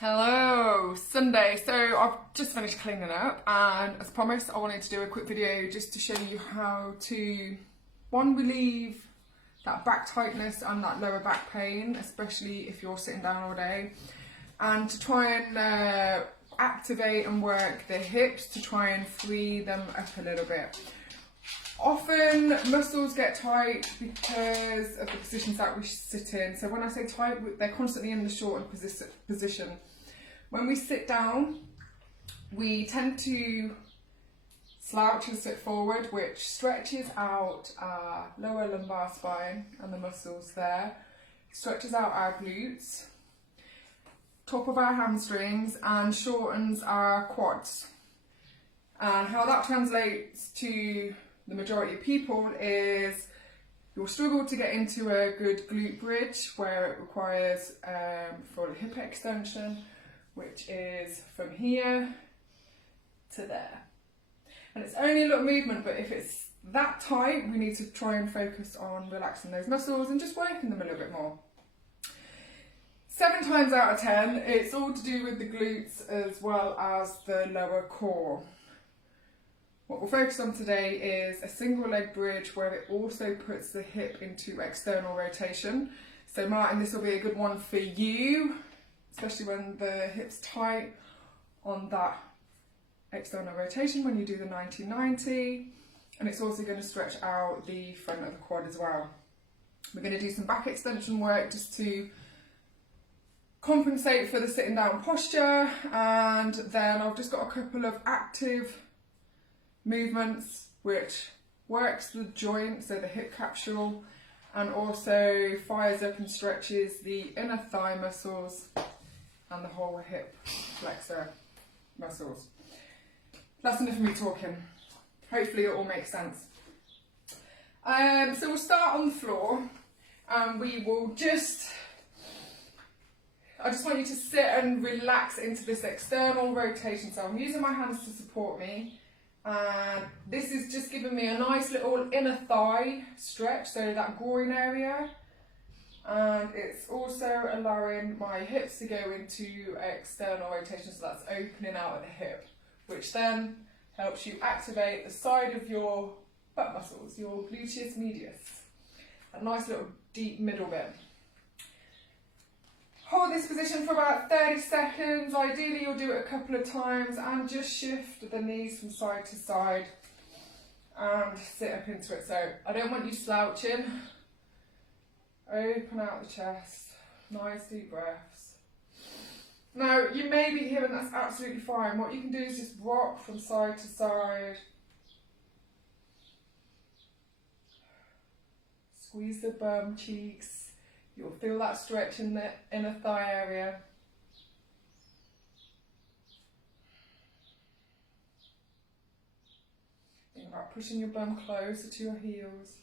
Hello, Sunday. So I've just finished cleaning up, and as promised I wanted to do a quick video just to show you how to relieve that back tightness and that lower back pain, especially if you're sitting down all day, and to try and activate and work the hips to try and free them up a little bit. Often muscles get tight because of the positions that we sit in. So when I say tight, they're constantly in the shortened position. When we sit down, we tend to slouch and sit forward, which stretches out our lower lumbar spine and the muscles there, stretches out our glutes, top of our hamstrings, and shortens our quads. And how that translates to the majority of people is you'll struggle to get into a good glute bridge where it requires full hip extension, which is from here to there. And it's only a little movement, but if it's that tight, we need to try and focus on relaxing those muscles and just working them a little bit more. 7 times out of 10, it's all to do with the glutes as well as the lower core. What we'll focus on today is a single leg bridge where it also puts the hip into external rotation. So Martin, this will be a good one for you, especially when the hip's tight on that external rotation when you do the 90-90. And it's also going to stretch out the front of the quad as well. We're going to do some back extension work just to compensate for the sitting down posture, and then I've just got a couple of active movements which works the joint, so the hip capsule, and also fires up and stretches the inner thigh muscles and the whole hip flexor muscles. That's enough of me talking. Hopefully it all makes sense. So we'll start on the floor, and we will I just want you to sit and relax into this external rotation. So I'm using my hands to support me. And this is just giving me a nice little inner thigh stretch, so that groin area. And it's also allowing my hips to go into external rotation, so that's opening out at the hip, which then helps you activate the side of your butt muscles, your gluteus medius. A nice little deep middle bit. Hold this position for about 30 seconds. Ideally you'll do it a couple of times and just shift the knees from side to side and sit up into it. So I don't want you slouching. Open out the chest, nice deep breaths. Now you may be here and that's absolutely fine. What you can do is just rock from side to side. Squeeze the bum cheeks. You'll feel that stretch in the inner thigh area. Think about pushing your bum closer to your heels.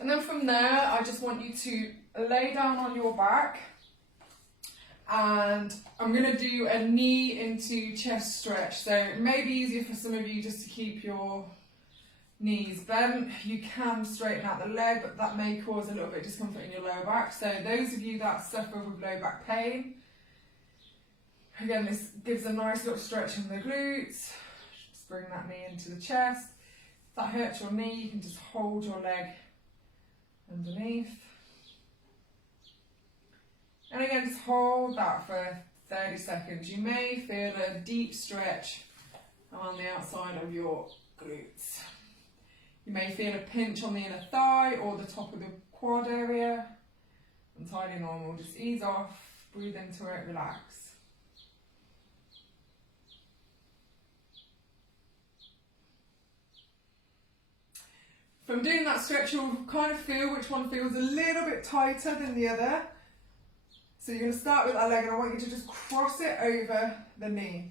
And then from there, I just want you to lay down on your back. And I'm going to do a knee into chest stretch. So it may be easier for some of you just to keep your knees bent. You can straighten out the leg, but that may cause a little bit of discomfort in your lower back. So those of you that suffer with low back pain, again, this gives a nice little stretch in the glutes. Just bring that knee into the chest. If that hurts your knee, you can just hold your leg underneath. And again, just hold that for 30 seconds. You may feel a deep stretch on the outside of your glutes. You may feel a pinch on the inner thigh or the top of the quad area. Entirely normal. Just ease off, breathe into it, relax. From doing that stretch, you'll kind of feel which one feels a little bit tighter than the other. So you're going to start with that leg, and I want you to just cross it over the knee.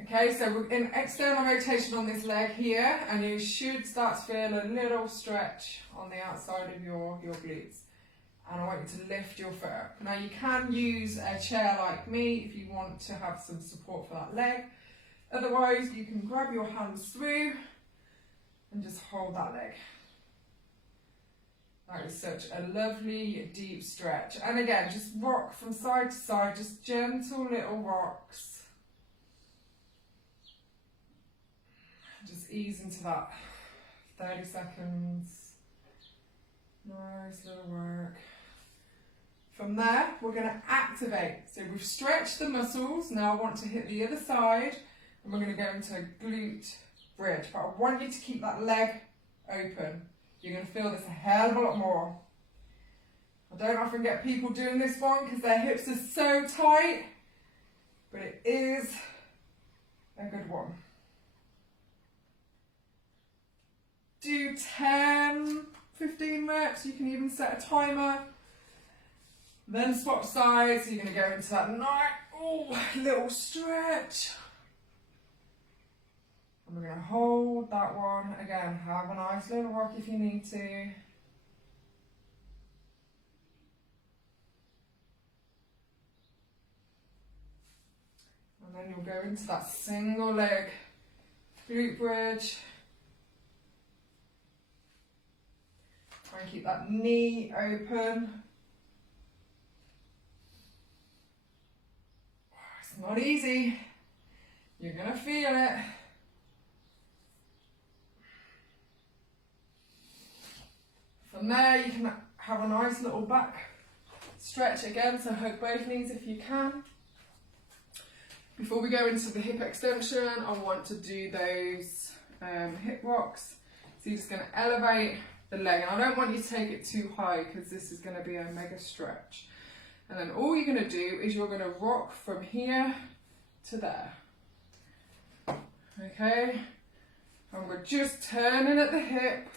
Okay, so we're in external rotation on this leg here, and you should start to feel a little stretch on the outside of your glutes. And I want you to lift your foot up. Now you can use a chair like me if you want to have some support for that leg. Otherwise, you can grab your hands through and just hold that leg. That is such a lovely deep stretch. And again, just rock from side to side, just gentle little rocks. Just ease into that 30 seconds. Nice little work. From there, we're going to activate. So we've stretched the muscles. Now I want to hit the other side and we're going to go into a glute bridge. But I want you to keep that leg open. You're going to feel this a hell of a lot more. I don't often get people doing this one because their hips are so tight, but it is a good one. Do 10, 15 reps. You can even set a timer. Then swap sides. You're going to go into that nice little stretch. And we're going to hold that one. Again, have a nice little rock if you need to. And then you'll go into that single leg glute bridge. Try and keep that knee open. It's not easy. You're going to feel it. From there, you can have a nice little back stretch again, so hug both knees if you can. Before we go into the hip extension, I want to do those hip rocks. So you're just going to elevate the leg, and I don't want you to take it too high because this is going to be a mega stretch. And then all you're going to do is you're going to rock from here to there. Okay, and we're just turning at the hip.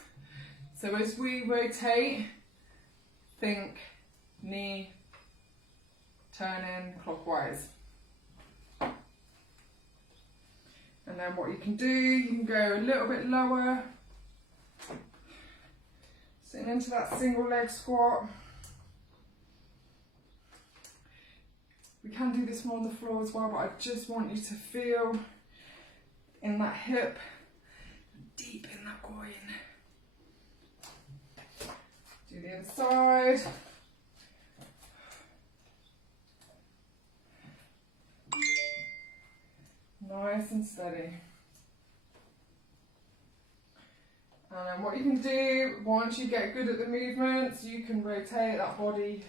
So as we rotate, think knee turning clockwise. And then what you can do, you can go a little bit lower, sitting into that single leg squat. We can do this more on the floor as well, but I just want you to feel in that hip, deep in that groin. Do the other side. Nice and steady. And then what you can do, once you get good at the movements, you can rotate that body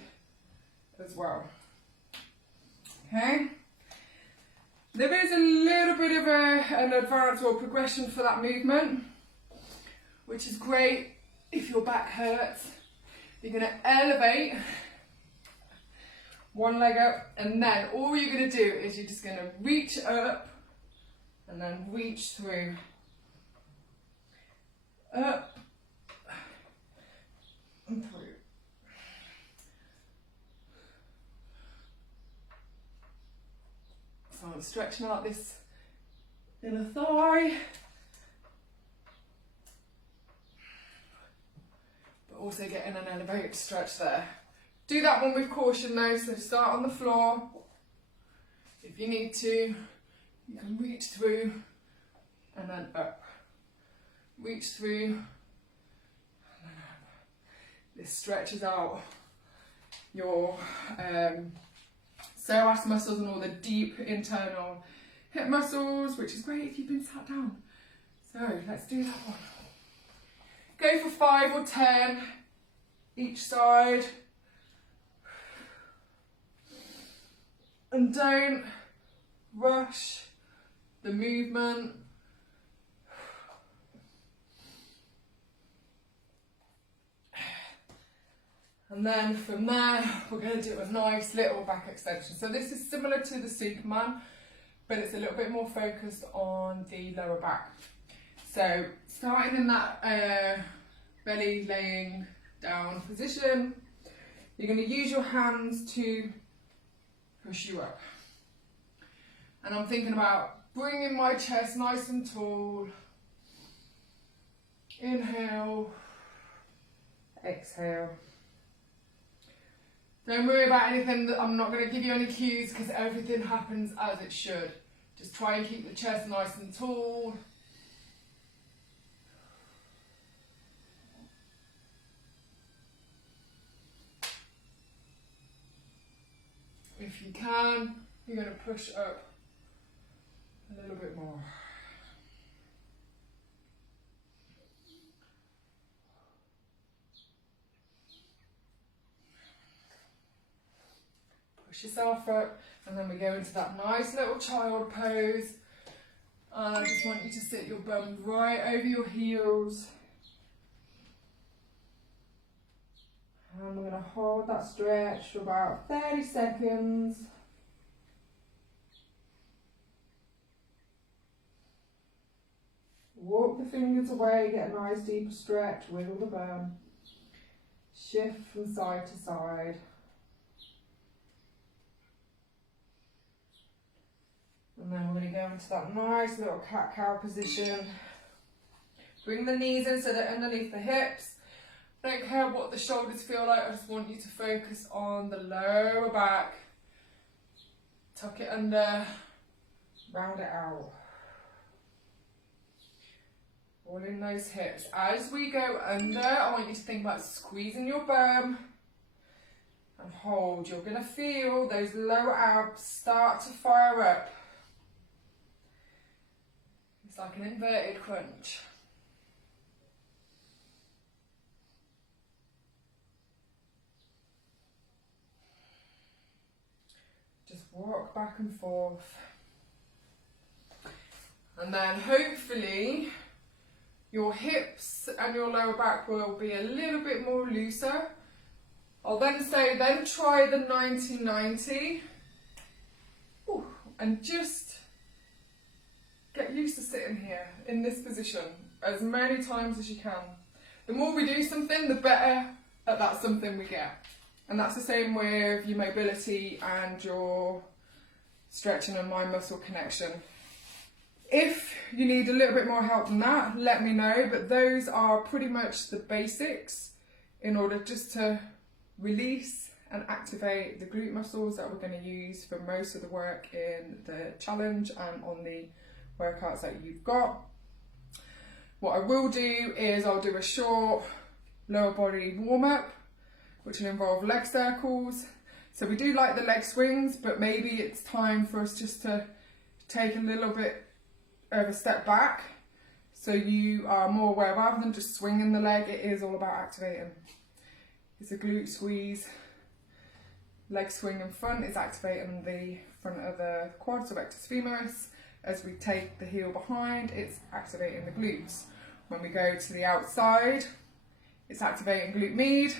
as well. Okay? There is a little bit of an advance or progression for that movement, which is great if your back hurts. You're going to elevate one leg up, and then all you're going to do is you're just going to reach up and then reach through. Up and through. So I'm stretching out this inner thigh, but also getting an elevated stretch there. Do that one with caution though, so start on the floor. If you need to, you can reach through and then up. Reach through and then up. This stretches out your psoas muscles and all the deep internal hip muscles, which is great if you've been sat down. So let's do that one. Go for 5 or 10 each side. And don't rush the movement. And then from there, we're going to do a nice little back extension. So this is similar to the Superman, but it's a little bit more focused on the lower back. So starting in that belly laying down position, you're going to use your hands to push you up. And I'm thinking about bringing my chest nice and tall. Inhale, exhale. Don't worry about anything, that I'm not going to give you any cues because everything happens as it should. Just try and keep the chest nice and tall. If you can, you're going to push up a little bit more. Push yourself up, and then we go into that nice little child pose. And I just want you to sit your bum right over your heels. And we're going to hold that stretch for about 30 seconds. Walk the fingers away, get a nice deeper stretch, wiggle the bum. Shift from side to side. And then we're going to go into that nice little cat-cow position. Bring the knees in so they're underneath the hips. Don't care what the shoulders feel like, I just want you to focus on the lower back. Tuck it under, round it out. All in those hips. As we go under, I want you to think about squeezing your bum and hold. You're going to feel those lower abs start to fire up. It's like an inverted crunch. Just walk back and forth. And then hopefully your hips and your lower back will be a little bit more looser. I'll then say, then try the 90-90. Ooh, and just get used to sitting here in this position as many times as you can. The more we do something, the better at that something we get. And that's the same with your mobility and your stretching and mind muscle connection. If you need a little bit more help than that, let me know, but those are pretty much the basics in order just to release and activate the glute muscles that we're going to use for most of the work in the challenge and on the workouts that you've got. What I will do is I'll do a short lower body warm-up, which will involve leg circles. So we do like the leg swings, but maybe it's time for us just to take a little bit of a step back so you are more aware, rather than just swinging the leg, it is all about activating. It's a glute squeeze. Leg swing in front is activating the front of the quads, or rectus femoris. As we take the heel behind, it's activating the glutes. When we go to the outside, it's activating glute med.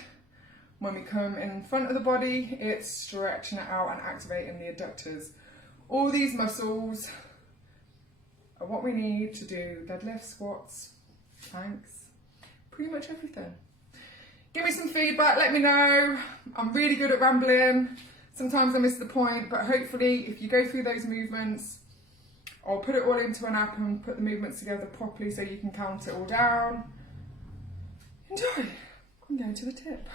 When we come in front of the body, it's stretching it out and activating the adductors. All these muscles are what we need to do deadlifts, squats, planks, pretty much everything. Give me some feedback, let me know. I'm really good at rambling. Sometimes I miss the point, but hopefully if you go through those movements, I'll put it all into an app and put the movements together properly so you can count it all down. Enjoy. I'm going to the tip.